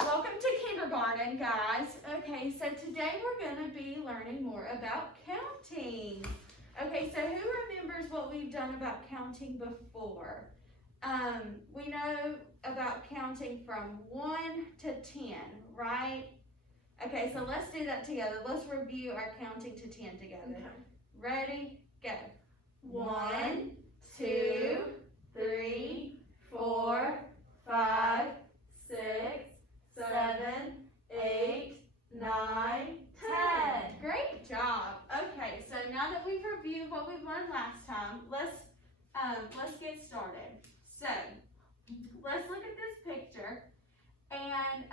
welcome to kindergarten, guys. Okay, so today we're going to be learning more about counting. Okay, so who remembers what we've done about counting before? We know about counting from 1 to 10, right? Okay, so let's do that together. Let's review our counting to 10 together. Okay. Ready? Go. 1, 2, 3, 4, 5, 6, 7, 8, 9, 10. Great job. Okay, so now that we've reviewed what we've learned last time, let's get started. So let's look at this picture, and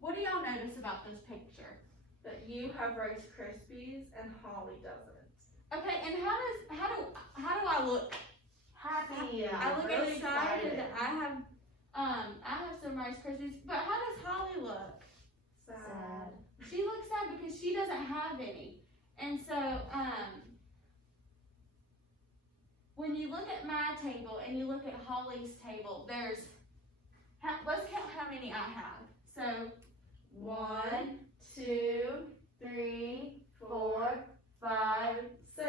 what do y'all notice about this picture? That you have Rice Krispies and Holly doesn't. Okay, and how do I look? Happy. I look really excited. I have some Rice Krispies, but how does Holly look? Sad. She looks sad because she doesn't have any. And so, when you look at my table and you look at Holly's table, let's count how many I have. So, 1, 2, 3, 4, 5, 6.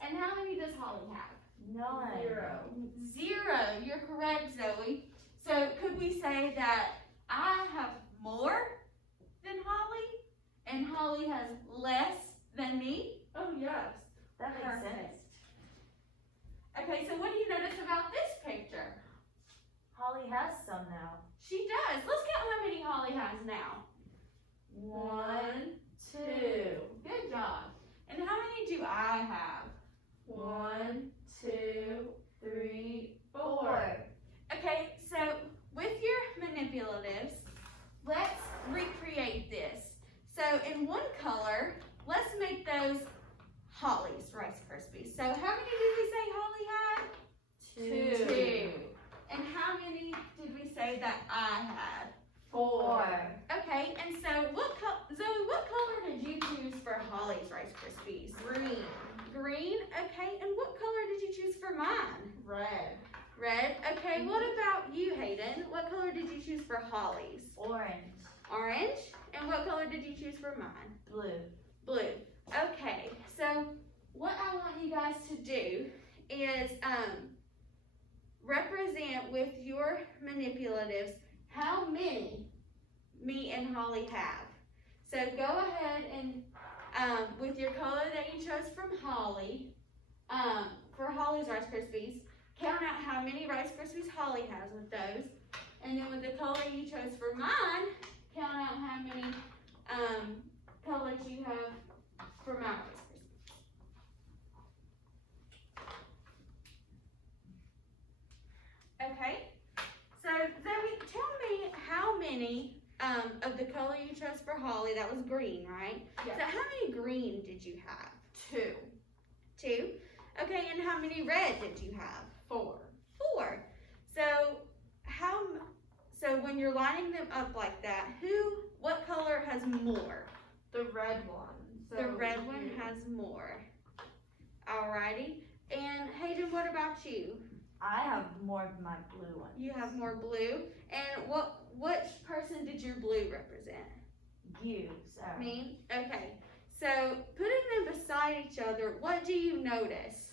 And how many does Holly have? 0. 0. You're correct, Zoe. So could we say that I have more than Holly and Holly has less than me? Oh, yes. That makes sense. Okay, so what do you notice about this picture? Holly has some now. She does. Let's count how many Holly has now. 1, 2. Good job. And how many do I have? 1, 2, 3, 4. Okay, so with your manipulatives, let's recreate this. So in one color, let's make those Holly's Rice Krispies. So how many did we say Holly had? 2. And how many did we say that I had? 4. Okay, and so Zoe, what color did you choose for Holly's Rice Krispies? Green. Green, okay, and what color did you choose for mine? Red. Red, okay, what about you, Hayden? What color did you choose for Holly's? Orange. Orange, and what color did you choose for mine? Blue. Blue. Okay, so what I want you guys to do is represent with your manipulatives how many me and Holly have. So go ahead and with your color that you chose from Holly, for Holly's Rice Krispies, count out how many Rice Krispies Holly has with those. And then with the color you chose for mine, count out how many colors you have for my Rice Krispies. Okay, so Zoe, tell me how many of the color you chose for Holly, that was green, right? Yes. So how many green did you have? 2. 2. Okay, and how many red did you have? 4. 4. So when you're lining them up like that, what color has more? The red one. So The red one you. has more. Alrighty. And Hayden, what about you? I have more of my blue one. You have more blue. And which person did your blue represent? You, Sarah. Me? Okay. So putting them beside each other, what do you notice?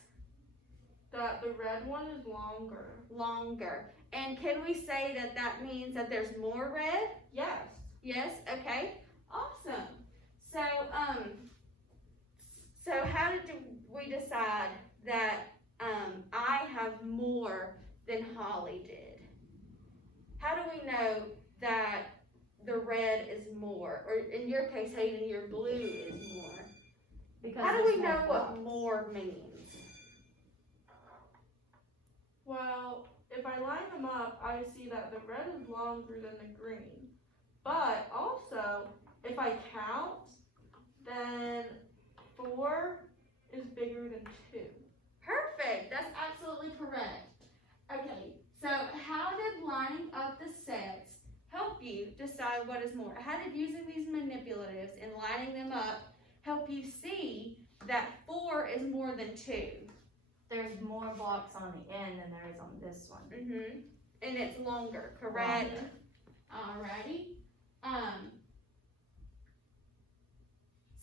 That the red one is longer. Longer. And can we say that that means that there's more red? Yes. Yes? Okay. Awesome. So how did we decide that I have more than Holly did? How do we know that the red is more? Or in your case, Hayden, your blue is more. Because How do there's we more know what blocks. more means? Well, if I line them up, I see that the red is longer than the green. But also, if I count, then 4 is bigger than 2. Perfect. That's absolutely correct. Okay, so how did lining up the sets help you decide what is more? How did using these manipulatives and lining them up help you see that 4 is more than 2? There's more blocks on the end than there is on this one. and it's longer, correct? Alrighty.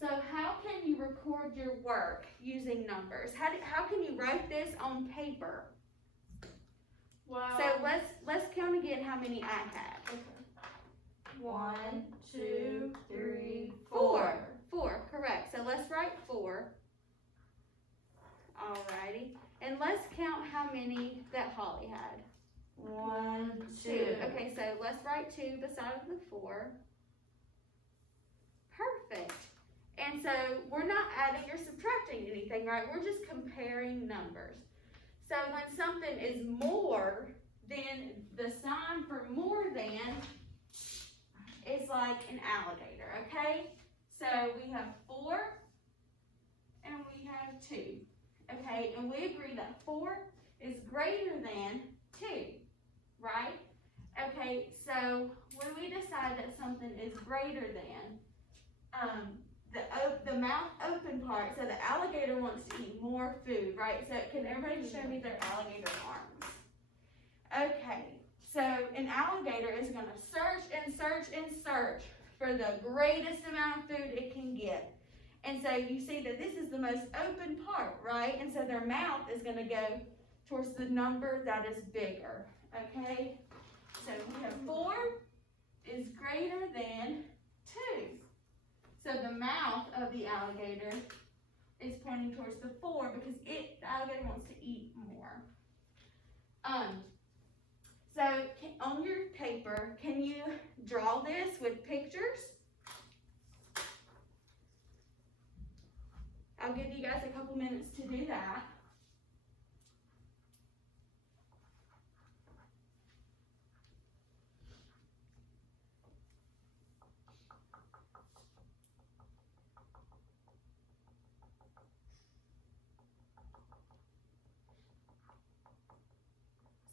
So how can you record your work using numbers? How can you write this on paper? Well, So let's count again how many I have. okay. 1, 2, 3, 4. 4, correct. So let's write 4. Alrighty. And let's count how many that Holly had. 1, 2. Okay, so let's write 2 beside the 4. Perfect. And so we're not adding or subtracting anything, right? We're just comparing numbers. So when something is more, then the sign for more than is like an alligator, okay? So we have 4 and we have 2, okay? And we agree that 4 is greater than 2, right? Okay, so when we decide that something is greater than, the mouth open part, so the alligator wants to eat more food, right? So can everybody show me their alligator arms? Okay, so an alligator is gonna search and search and search for the greatest amount of food it can get. And so you see that this is the most open part, right? And so their mouth is gonna go towards the number that is bigger, okay? So we have 4 is greater than 2. So the mouth of the alligator is pointing towards the 4 because the alligator wants to eat more. So on your paper, can you draw this with pictures? I'll give you guys a couple minutes to do that.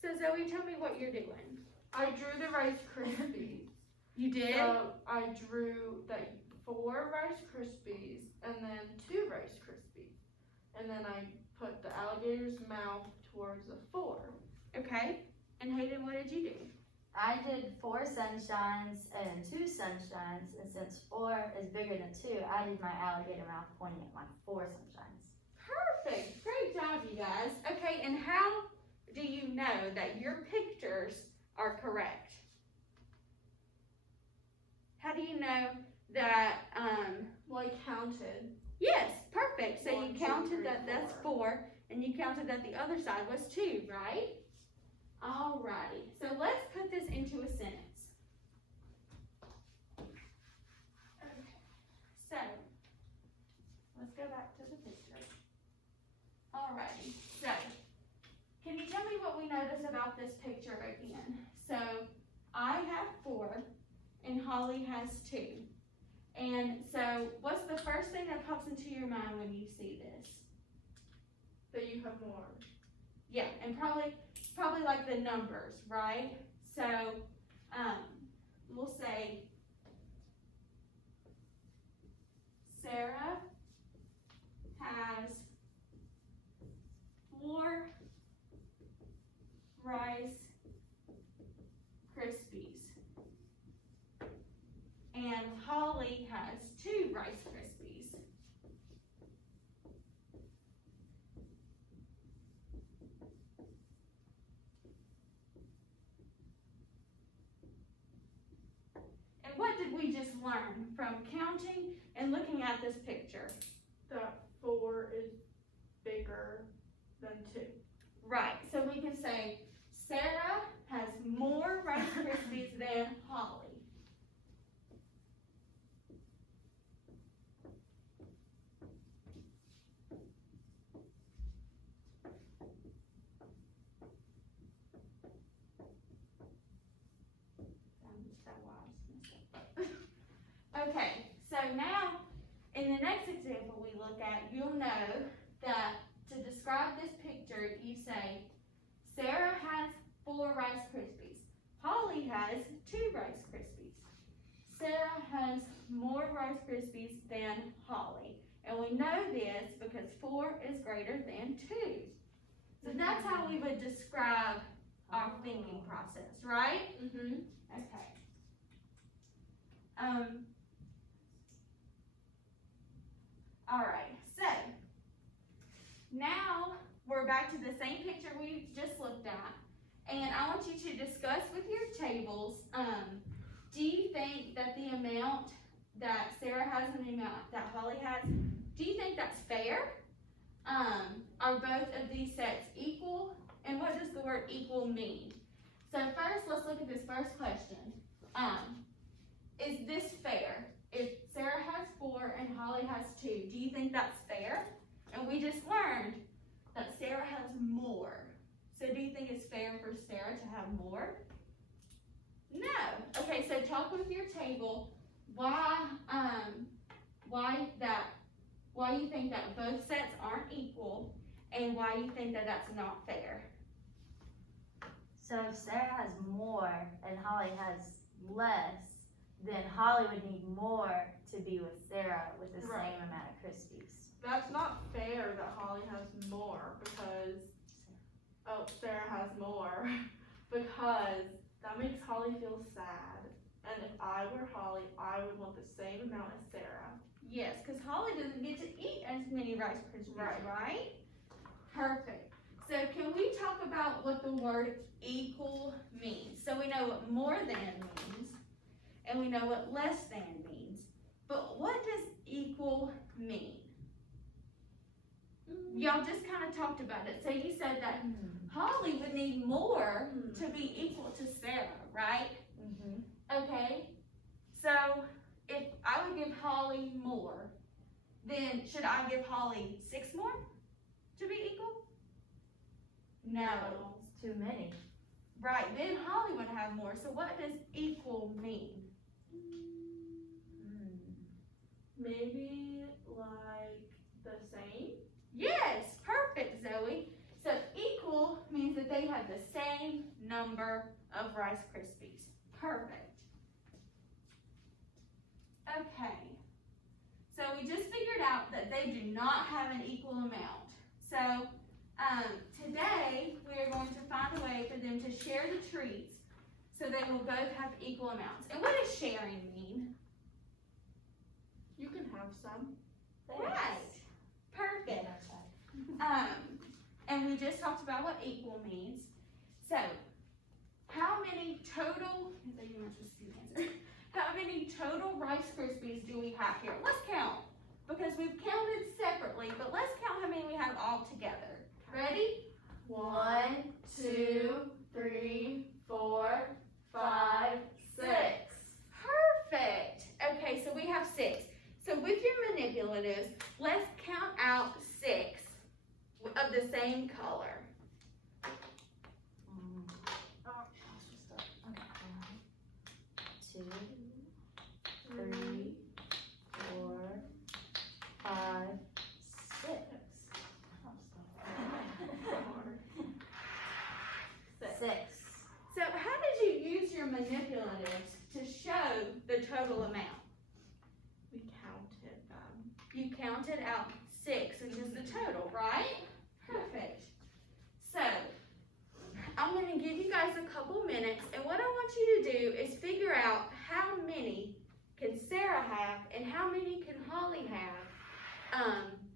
So Zoe, tell me what you're doing. I drew the Rice Krispies. You did? So I drew 4 Rice Krispies and then 2 Rice Krispies. And then I put the alligator's mouth towards the 4. Okay. And Hayden, what did you do? I did 4 sunshines and 2 sunshines, and since 4 is bigger than 2, I did my alligator mouth pointing at my 4 sunshines. Perfect. Great job, you guys. Okay, and how do you know that your pictures are correct? How do you know that, Well, I counted. yes, perfect. So 1, you 2, counted 3, that that's 4. 4, and you counted that the other side was 2, right? Alrighty, so let's put this into a sentence. Okay, so let's go back to the picture. Alrighty, so can you tell me what we notice about this picture again? So I have 4 and Holly has 2. And so what's the first thing that pops into your mind when you see this? That you have more. Yeah, and probably like the numbers, right? So, we'll say Sarah has 4 Rice Krispies, and Holly has 2 Rice Krispies. What did we just learn from counting and looking at this picture? That 4 is bigger than 2. Right, so we can say Sarah has more Rice Krispies than Holly. Okay, so now in the next example we look at, you'll know that to describe this picture, you say, Sarah has 4 Rice Krispies. Holly has 2 Rice Krispies. Sarah has more Rice Krispies than Holly. And we know this because 4 is greater than 2. So that's how we would describe our our thinking process, right? Mhm. Okay. Alright, so now we're back to the same picture we just looked at. And I want you to discuss with your tables, do you think that the amount that Sarah has and the amount that Holly has, do you think that's fair? Are both of these sets equal? And what does the word equal mean? So first, let's look at this first question. Is this fair? If Sarah has 4 and Holly has 2, do you think that's fair? And we just learned that Sarah has more. So do you think it's fair for Sarah to have more? No. Okay, so talk with your table why you think that both sets aren't equal and why you think that that's not fair. So if Sarah has more and Holly has less, then Holly would need more to be with Sarah with the Right. same amount of Krispies. That's not fair that Holly has more because, Sarah has more because that makes Holly feel sad. And if I were Holly, I would want the same amount as Sarah. Yes, because Holly doesn't get to eat as many Rice Krispies, right? Perfect. So can we talk about what the word equal means? So we know what more than means, and we know what less than means. But what does equal mean? Y'all just kind of talked about it. So you said that Holly would need more to be equal to Sarah, right? Okay. So if I would give Holly more, then should I give Holly 6 more to be equal? No. It's too many. Right, then Holly would have more. So what does equal mean? Maybe like the same? Yes, perfect, Zoe. So equal means that they have the same number of Rice Krispies. Perfect. Okay. So we just figured out that they do not have an equal amount. So today we are going to find a way for them to share the treats so they will both have equal amounts. And what does sharing mean? You can have some. Right. Perfect. And we just talked about what equal means. So, how many total, how many total Rice Krispies do we have here? Let's count, because we've counted separately, but let's count how many we have all together. Ready? 1, 2, 3, 4, 5, 6. Perfect. Okay, so we have 6. So with your manipulatives, let's count out 6 of the same color. Two, 3, 4, 5, 6. 6. So how did you use your manipulatives to show the total amount? We counted them. You counted out 6, which is the total, right? Perfect. So, I'm going to give you guys a couple minutes, and what I want you to do is figure out how many can Sarah have and how many can Holly have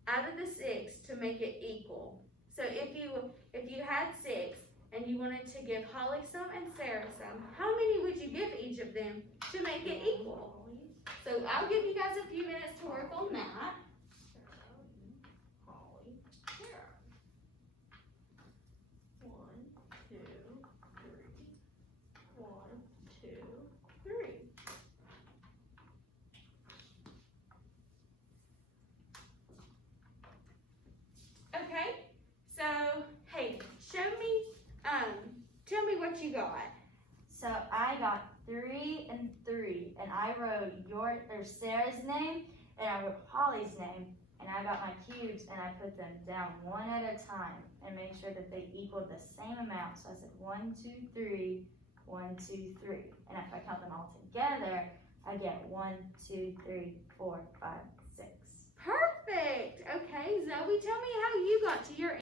out of the 6 to make it equal. So if you had 6 and you wanted to give Holly some and Sarah some, how many would you give each of them to make it equal? So I'll give you guys a few minutes to work on that. Holly, Sarah. 1, 2, 3. 1, 2, 3. Okay, so hey, tell me what you got. So I got 3 and 3, and I wrote Sarah's name, and I wrote Holly's name, and I got my cubes, and I put them down one at a time, and made sure that they equaled the same amount. So I said 1, 2, 3, 1, 2, 3, and if I count them all together, I get 1, 2, 3, 4, 5, 6. Perfect. Okay, Zoe, tell me how you got to your